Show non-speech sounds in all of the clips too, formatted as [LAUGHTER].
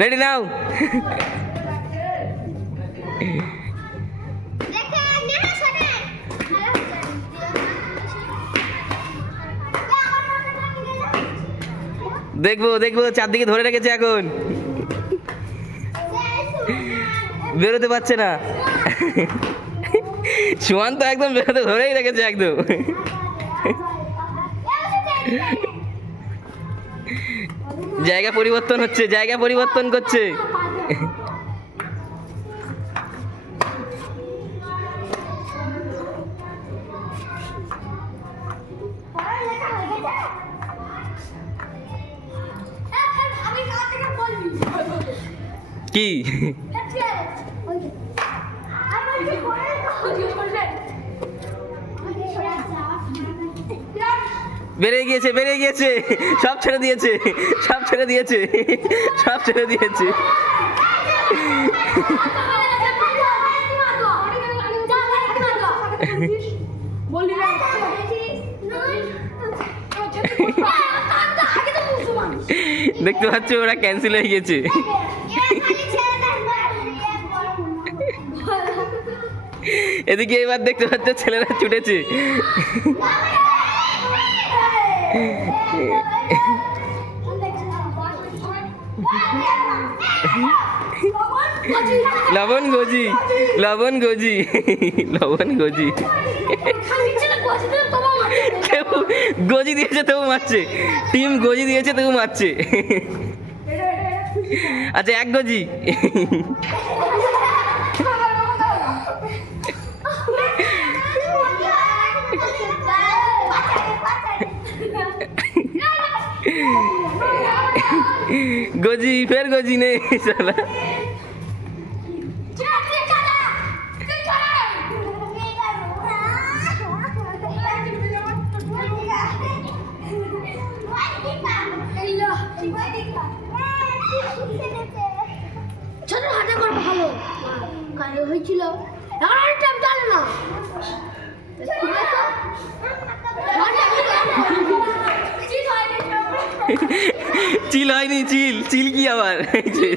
Ready নাও দেখব দেখব চারদিকে ধরে রেখেছে এখন। বেরোতে পারছে না। সুমান তো একদম বেরোতে ধরেই রেখেছে একদম। জায়গা পরিবর্তন হচ্ছে জায়গা পরিবর্তন করছে কি বেরিয়ে গিয়েছে বেরিয়ে গিয়েছে। সব ছেড়ে দিয়েছে, সব ছেড়ে দিয়েছে, সব ছেড়ে দিয়েছে। দেখতে পাচ্ছ, ওরা ক্যান্সেল হয়ে গেছে এদিকে এবার দেখতে পাচ্ছ, ছেলেরা ছুটেছে। লবণ গজি লবণ গজি লবণ গজি। কেউ গজি দিয়েছে তবু মারছে, টিম গজি দিয়েছে তবু মারছে। আচ্ছা এক গজি। গজি ফের গজি নেই সালা ছোট হাতে করে ভালো। কালে হয়েছিল। আর টাইম জানে না। চিল হয়নি চিল চিল কি আবার এই যে,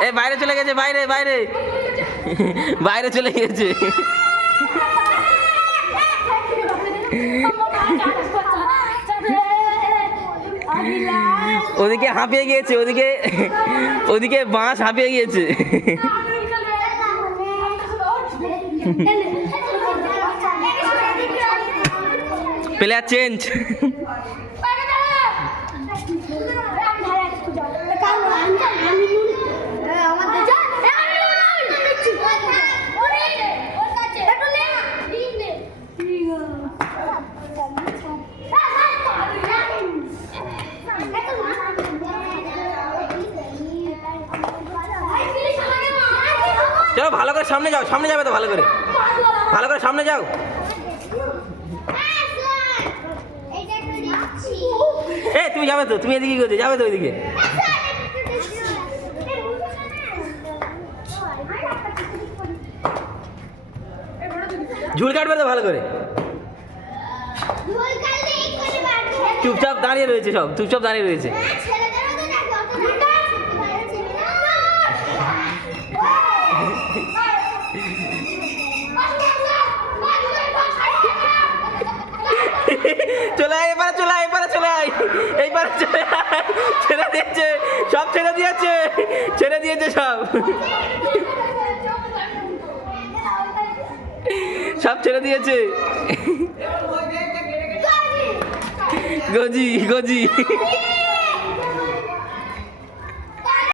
এ বাইরে চলে গেছে বাইরে বাইরে বাইরে চলে গেছে ওদিকে হাঁপিয়ে গিয়েছে ওদিকে ওদিকে বাঁশ হাঁপিয়ে গিয়েছে। প্লেয়ার চেঞ্জ [LAUGHS] চলো ভালো করে সামনে যাও, সামনে যাবে তো ভালো করে। ভালো করে সামনে যাও। এ, তুমি যাবে তো, তুমি এদিকে করছ যাবে তো ওইদিকে। ঝুল কাটবে তো ভালো করে। চুপচাপ দাঁড়িয়ে রয়েছে সব, চুপচাপ দাঁড়িয়ে রয়েছে চলে আয় এবারে চলে আয় এবারে চলে আয় এইবারে চলে আয় ছেড়ে দিয়েছে সব ছেড়ে দিয়েছে ছেড়ে দিয়েছে সব। সব ছেড়ে দিয়েছে। গজি। গজি